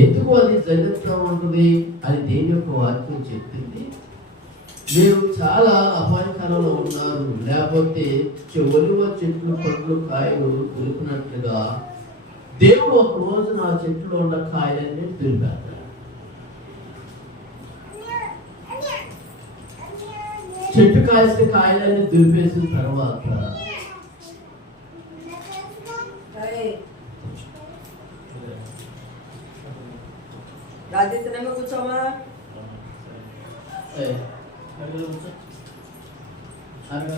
ఎందుకు అది జరుగుతూ ఉంటుంది అని దేని యొక్క వాక్యం చెప్తుంది. మీరు చాలా అపాయకరంలో ఉన్నారు, లేకపోతే ఒలివ చెట్లు పండ్లు కాయలు దులిపినట్లుగా దేవుడు ఒక రోజు నా చెట్టులో ఉన్న కాయలన్నీ దులిపారు. చెట్టు కాసిన కాయలన్నీ దులిపేసిన తర్వాత రాజేంద్రమ్మ కూర్చోమా. అరగ